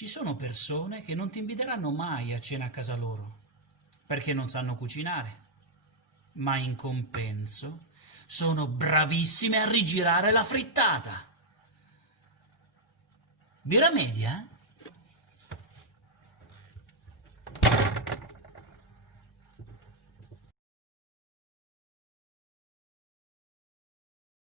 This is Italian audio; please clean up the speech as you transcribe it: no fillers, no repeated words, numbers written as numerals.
Ci sono persone che non ti inviteranno mai a cena a casa loro, perché non sanno cucinare, ma in compenso sono bravissime a rigirare la frittata. Birra media?